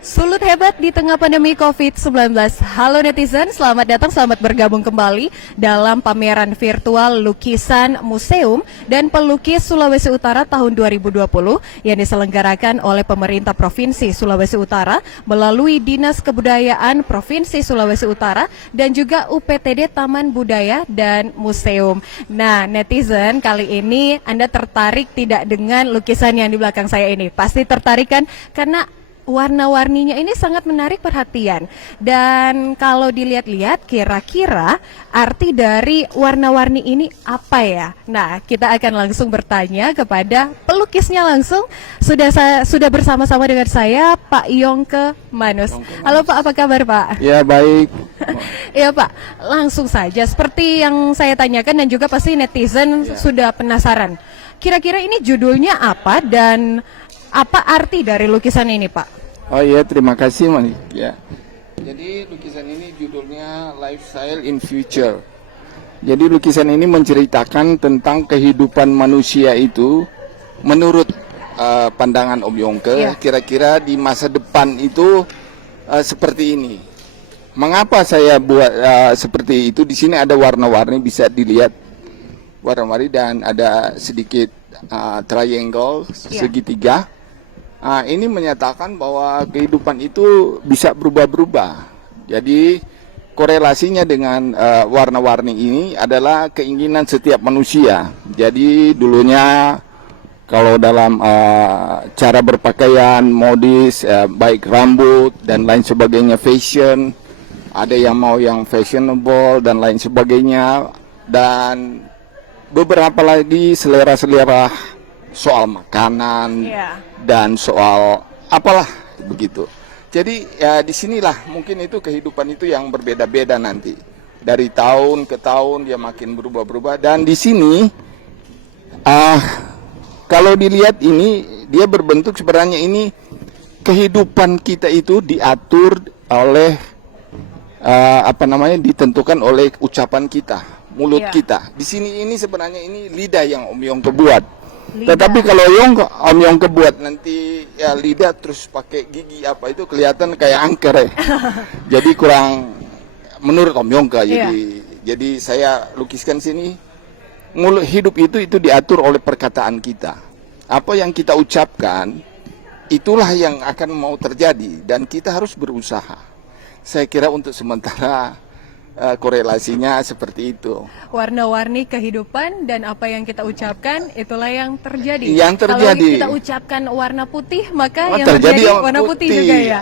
Sulut hebat di tengah pandemi COVID-19. Halo netizen, selamat datang, selamat bergabung kembali dalam pameran virtual lukisan museum dan pelukis Sulawesi Utara tahun 2020 yang diselenggarakan oleh pemerintah Provinsi Sulawesi Utara melalui Dinas Kebudayaan Provinsi Sulawesi Utara dan juga UPTD Taman Budaya dan Museum. Nah, netizen, kali ini Anda tertarik tidak dengan lukisan yang di belakang saya ini? Pasti tertarik kan? Karena warna-warninya ini sangat menarik perhatian. Dan kalau dilihat-lihat kira-kira arti dari warna-warni ini apa ya? Nah, kita akan langsung bertanya kepada pelukisnya langsung. Sudah bersama-sama dengan saya Pak Yongke Manus. Halo Pak, apa kabar Pak? Ya baik. Iya Pak, langsung saja seperti yang saya tanyakan dan juga pasti netizen sudah penasaran. Kira-kira ini judulnya apa dan apa arti dari lukisan ini Pak? Oh iya, terima kasih Manik. Ya. Jadi lukisan ini judulnya Lifestyle in Future. Jadi lukisan ini menceritakan tentang kehidupan manusia itu menurut pandangan Om Yongke, kira-kira di masa depan itu seperti ini. Mengapa saya buat seperti itu? Di sini ada warna-warni, bisa dilihat warna-warni dan ada sedikit triangle, segitiga. Ini menyatakan bahwa kehidupan itu bisa berubah-berubah. Jadi korelasinya dengan warna-warni ini adalah keinginan setiap manusia. Jadi dulunya kalau dalam cara berpakaian, modis, baik rambut dan lain sebagainya, fashion, ada yang mau yang fashionable dan lain sebagainya, dan beberapa lagi selera-selera soal makanan dan soal apalah begitu. Jadi ya disinilah mungkin itu kehidupan itu yang berbeda-beda nanti dari tahun ke tahun, dia makin berubah-berubah. Dan di sini kalau dilihat ini dia berbentuk sebenarnya ini kehidupan kita itu diatur oleh ditentukan oleh ucapan kita, mulut kita. Di sini ini sebenarnya ini lidah yang Om Yongke buat. Lidah. Tetapi kalau Om Yongke buat nanti ya lidah terus pakai gigi apa itu kelihatan kayak angker ya. Jadi kurang menurut Om Yongke. Jadi saya lukiskan sini mulut hidup itu diatur oleh perkataan kita. Apa yang kita ucapkan itulah yang akan mau terjadi dan kita harus berusaha. Saya kira untuk sementara korelasinya seperti itu. Warna-warni kehidupan dan apa yang kita ucapkan itulah yang terjadi. Yang terjadi. Kalau kita ucapkan warna putih maka yang terjadi warna putih juga ya.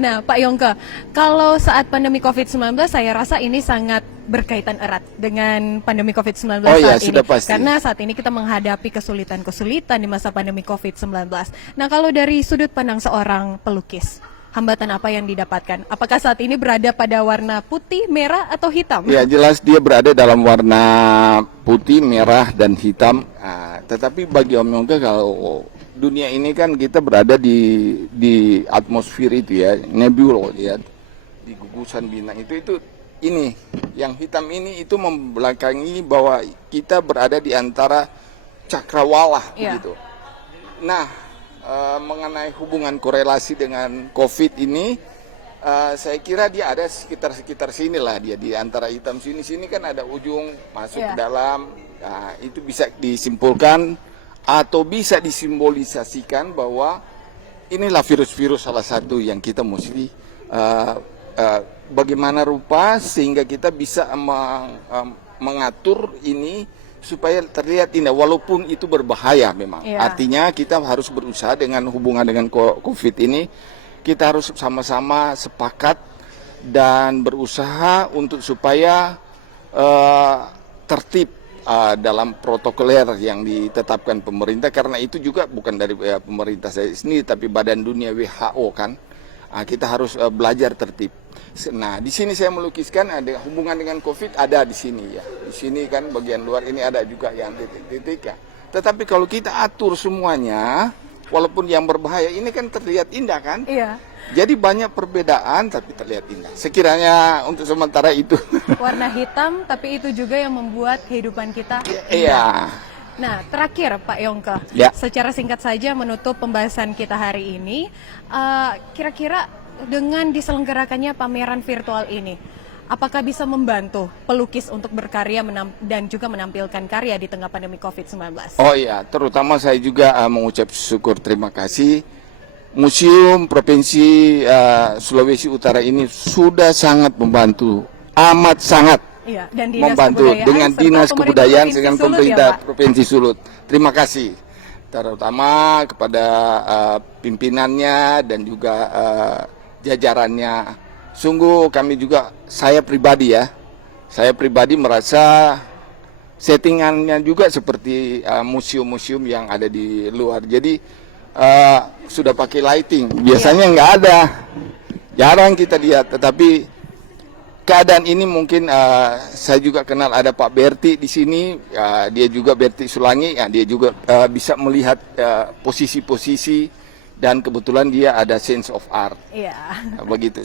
Nah, Pak Yongke, kalau saat pandemi COVID-19 saya rasa ini sangat berkaitan erat dengan pandemi COVID-19 saat ini. Pasti. Karena saat ini kita menghadapi kesulitan-kesulitan di masa pandemi COVID-19. Nah, kalau dari sudut pandang seorang pelukis, hambatan apa yang didapatkan? Apakah saat ini berada pada warna putih, merah, atau hitam? Ya jelas dia berada dalam warna putih, merah, dan hitam. Tetapi bagi Om Yongke kalau dunia ini kan kita berada di atmosfer itu ya, nebula ya, di gugusan bintang itu ini yang hitam ini itu membelakangi bahwa kita berada di antara cakrawala gitu. Nah, mengenai hubungan korelasi dengan COVID ini, saya kira dia ada sekitar sinilah dia di antara hitam sini kan ada ujung masuk ke dalam. Itu bisa disimpulkan atau bisa disimbolisasikan bahwa inilah virus-virus salah satu yang kita mesti bagaimana rupa sehingga kita bisa mengatur ini supaya terlihat indah walaupun itu berbahaya memang. Artinya kita harus berusaha dengan hubungan dengan COVID ini, kita harus sama-sama sepakat dan berusaha untuk supaya tertib dalam protokoler yang ditetapkan pemerintah, karena itu juga bukan dari pemerintah saya sendiri tapi Badan Dunia WHO kan. Kita harus belajar tertib. Nah, di sini saya melukiskan ada hubungan dengan COVID, ada di sini ya. Di sini kan bagian luar ini ada juga yang titik-titik ya. Tetapi kalau kita atur semuanya, walaupun yang berbahaya ini kan terlihat indah kan? Iya. Jadi banyak perbedaan tapi terlihat indah. Sekiranya untuk sementara itu. Warna hitam tapi itu juga yang membuat kehidupan kita indah. Iya. Nah, terakhir Pak Yongke, Ya. secara singkat saja menutup pembahasan kita hari ini, kira-kira dengan diselenggarakannya pameran virtual ini, apakah bisa membantu pelukis untuk berkarya dan juga menampilkan karya di tengah pandemi COVID-19? Oh iya, terutama saya juga mengucap syukur terima kasih. Museum Provinsi Sulawesi Utara ini sudah sangat membantu, amat sangat Iya, dan Dinas membantu Kebudayaan dengan serta Dinas pemerintah Kebudayaan Provinsi dengan Sulut, pemerintah ya, Pak? Provinsi Sulut. Terima kasih, terutama kepada pimpinannya dan juga jajarannya. Sungguh kami juga, saya pribadi merasa settingannya juga seperti museum-museum yang ada di luar. Jadi sudah pakai lighting, biasanya nggak ada, jarang kita lihat. Tetapi keadaan ini mungkin saya juga kenal ada Pak Berti di sini, dia juga Berti Sulangi, dia juga bisa melihat posisi-posisi dan kebetulan dia ada sense of art, Iya. begitu.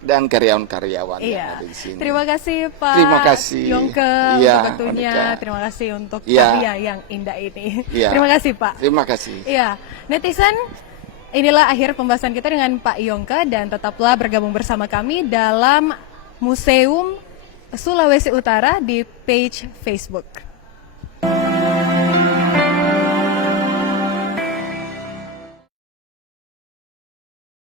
Dan karyawan-karyawan yang Iya. ada di sini. Terima kasih Pak Terima kasih. Yongke Iya, untuk waktunya. Monica. Terima kasih untuk Iya. karya yang indah ini. Iya. Terima kasih Pak. Terima kasih. Iya, netizen, inilah akhir pembahasan kita dengan Pak Yongke dan tetaplah bergabung bersama kami dalam Museum Sulawesi Utara di page Facebook.